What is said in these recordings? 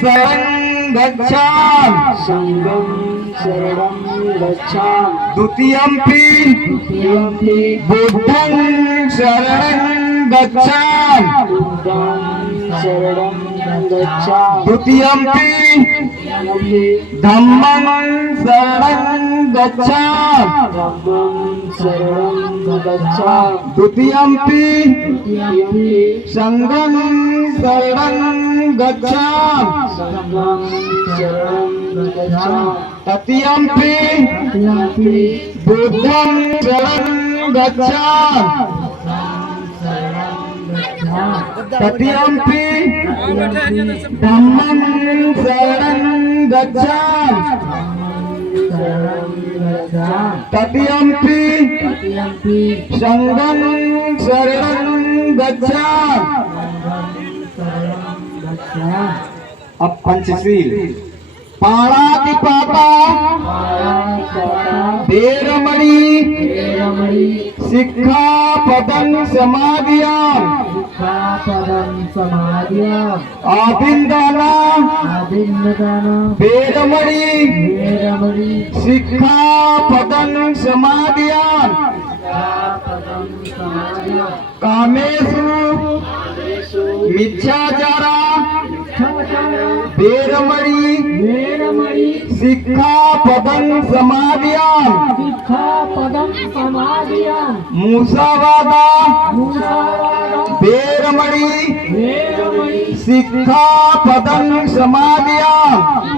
शरणं गच्छामि संघं शरणं गच्छामि द्वितीयंपि बुद्धं शरणं गच्छामि बुद्धं शरणं गच्छामि तृतीयंपि धम्मं शरणं गच्छामि धम्मं शरणं गच्छामि द्वितीयंपि संघं शरणं गच्छामि संघं शरणं गच्छामि तृतीयंपि बुद्धं शरणं गच्छामि तृतीयंपि धम्मं शरणं गच्छामि तृतीयंपि संघं शरणं गच्छामि। अब पंचशील पाणातिपाता वेरमणि सिक्खापदं समादियामि आदिन्दाना वेरमणि सिक्खापदं समादियामि कामेषु मिथ्याचारा वेरमणि सिक्खापदं समादियामि मूसावादा वेरमणि सिक्खापदं समादियामि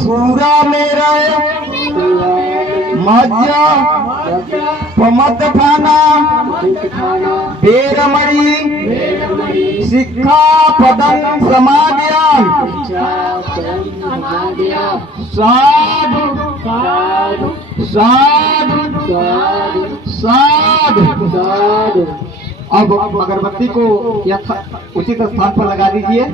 सूरामेरय मज्जा पमद्दठाना वेरमणि सिक्खापदं समादियामि साधु साधु साधु। अब अगरबत्ती को उचित स्थान पर लगा दीजिए।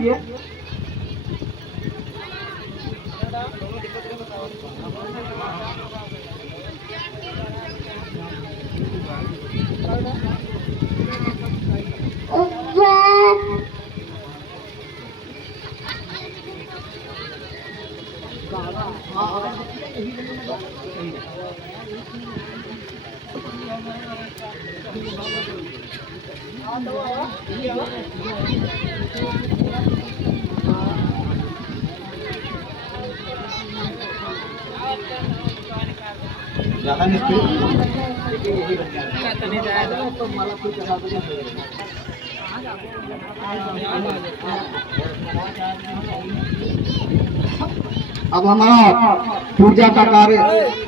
ज्यादा अब हमारा पूजा का कार्य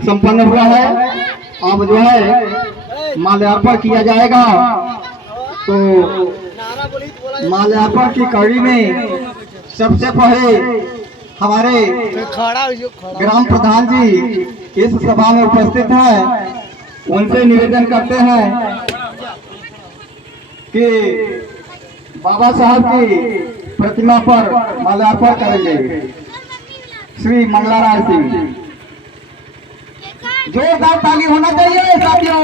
संपन्न हुआ है। अब जो है माल्यार्पण किया जाएगा। तो माल्यार्पण की कड़ी में सबसे पहले हमारे ग्राम प्रधान जी इस सभा में उपस्थित हैं। उनसे निवेदन करते हैं कि बाबा साहब की प्रतिमा पर माल्यार्पण करेंगे। श्री मंगलाराय सिंह, जोरदार ताली होना चाहिए साथियों।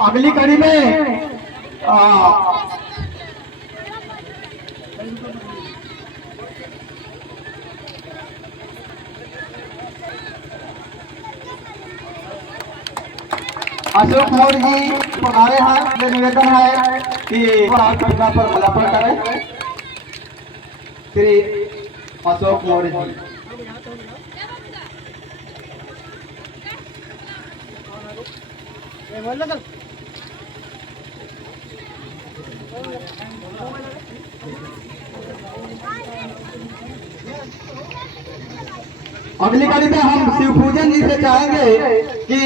अगली कड़ी में अशोक मौर्य जी पधारे हैं। निवेदन है कि प्रतिमा पर माल्यार्पण करें। श्री अशोक मौर्य जी। अगली कड़ी में हम शिव पूजन जी से चाहेंगे कि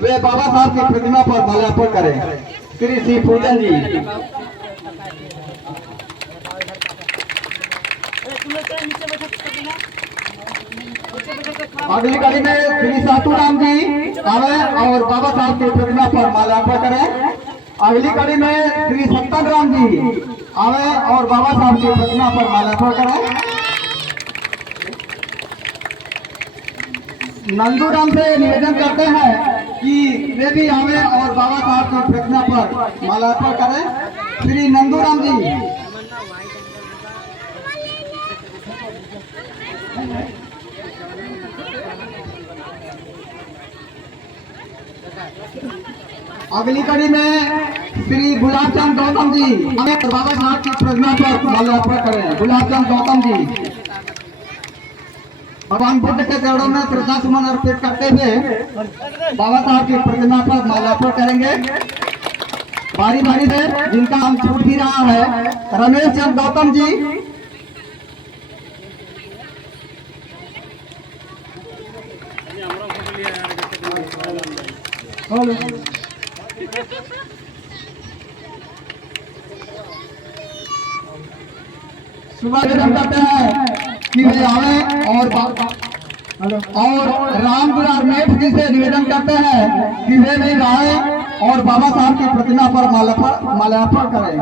वे बाबा साहब की प्रतिमा पर माल्यार्पण करें। श्री शिव पूजन जी। अगली कड़ी में श्री सातूराम जी आवे और बाबा साहब की प्रतिमा पर माल्यार्पण करें। अगली कड़ी में श्री सत्तन राम जी आवे और बाबा साहब की प्रतिमा पर माल्यार्पण करें। नंदूराम से निवेदन करते हैं कि वे भी आवे और बाबा साहब की प्रतिमा पर माल्यार्पण करें। श्री नंदूराम जी। अगली कड़ी में श्री गुलाबचंद गौतम जी हमें बाबा साहब की प्रतिमा पर माल्यार्पण करें। गुलाबचंद गौतम जी भगवान बुद्ध के चरणों में श्रद्धा सुमन अर्पित करते हुए बाबा साहब की प्रतिमा पर माल्यार्पण करेंगे। बारी बारी से जिनका नाम छूट भी रहा है, रमेश चंद गौतम जी। सुबह निवेदन करते हैं कि वे आवे और राम दुलार मेठ जी से निवेदन करते हैं कि वे भी आए और बाबा साहब की प्रतिमा पर माल्यार्पण करें।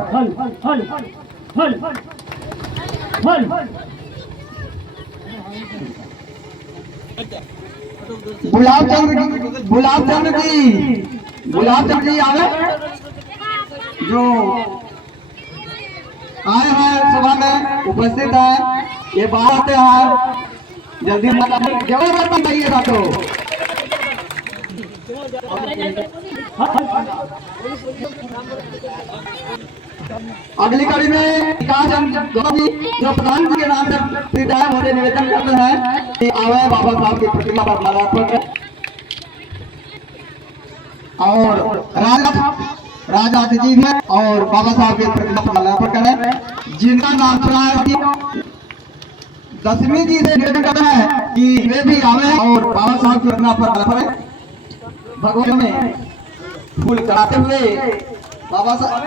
गुलाबचंद जी आवे जो आए हैं सभा में उपस्थित है। ये बात है जल्दी जबरदस्त बताइएगा। तो अगली कड़ी में विकास गौतम जी जो प्रधान जी के नाम से मुझे निवेदन करते हैं कि आवे बाबा साहब की प्रतिमा पर माल्यार्पण करें और राजा जी में और बाबा साहब की प्रतिमा पर माल्यार्पण करें। जिनका नाम सुना है दसवीं जी से निवेदन करते हैं कि वे भी आवे और बाबा साहब की प्रतिमा पर माल्यार्पण करें। भगवान में फूल चढ़ाते हुए बाबा साहब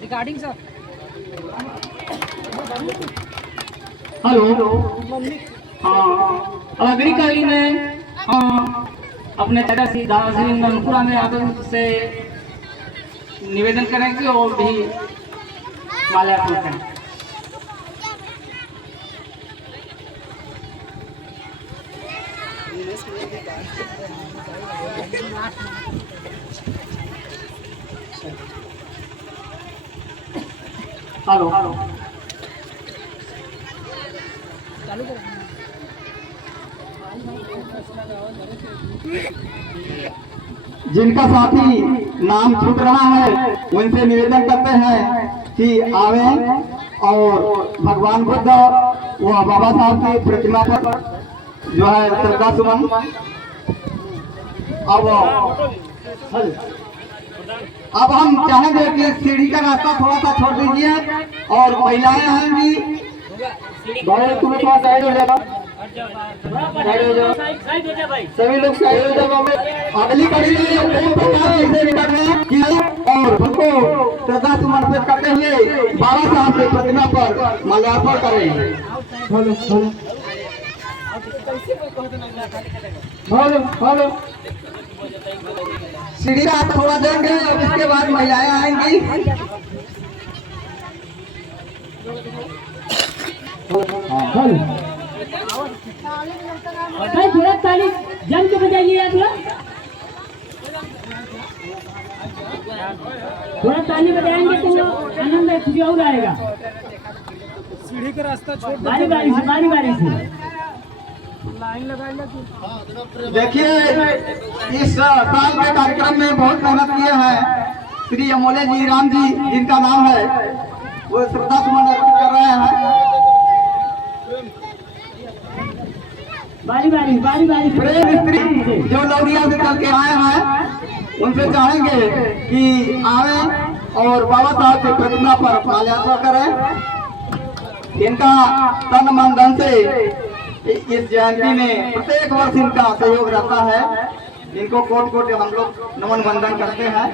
रिकॉर्डिंग सर। हेलो। हाँ, अगली कड़ी में अपने दादाश्री नंदपुरा में यादव से निवेदन करेंगे और भी माल्यार्पण करें। हेलो। चालू करो। जिनका साथी नाम छूट रहा है उनसे निवेदन करते हैं कि आवे और भगवान बुद्ध व बाबा साहब की प्रतिमा पर जो है श्रद्धा सुमन। अब हम चाहेंगे कि सीढ़ी का रास्ता थोड़ा सा छोड़ दीजिए और महिलाएं हैं भी तुम्हें थोड़ा साइड हो जाएगा। सभी लोग साइड हो जाओ। अगली कड़ी में ओम प्रकाश जी से निकट हैं और उनको श्रद्धा सुमन अर्पित करते हुए बाबा साहब की प्रतिमा पर माल्यार्पण करें। बोलो सीढ़ी का थोड़ा देंगे और इसके बाद महिलाएं आएंगी। थोड़ा ताली जम के बजाइए आप लोग। थोड़ा ताली बजाएंगे तो आनंद खुशी और आएगा। सीढ़ी का रास्ता छोड़ बारी बारी से लाइन लगा। देखिए इस साल के कार्यक्रम में बहुत मेहनत किए हैं श्री अमोले जी राम जी जिनका नाम है, वो श्रद्धा सुमन अर्पित कर रहे हैं। बारी प्रेम स्त्री जो लौरिया से चल के आए हैं उनसे चाहेंगे कि आवे और बाबा साहब की प्रतिमा पर माल्यार्पण करें। इनका तन मन धन से इस जयंती में प्रत्येक वर्ष इनका सहयोग रहता है। इनको कोट कोट हम लोग नमन वंदन करते हैं।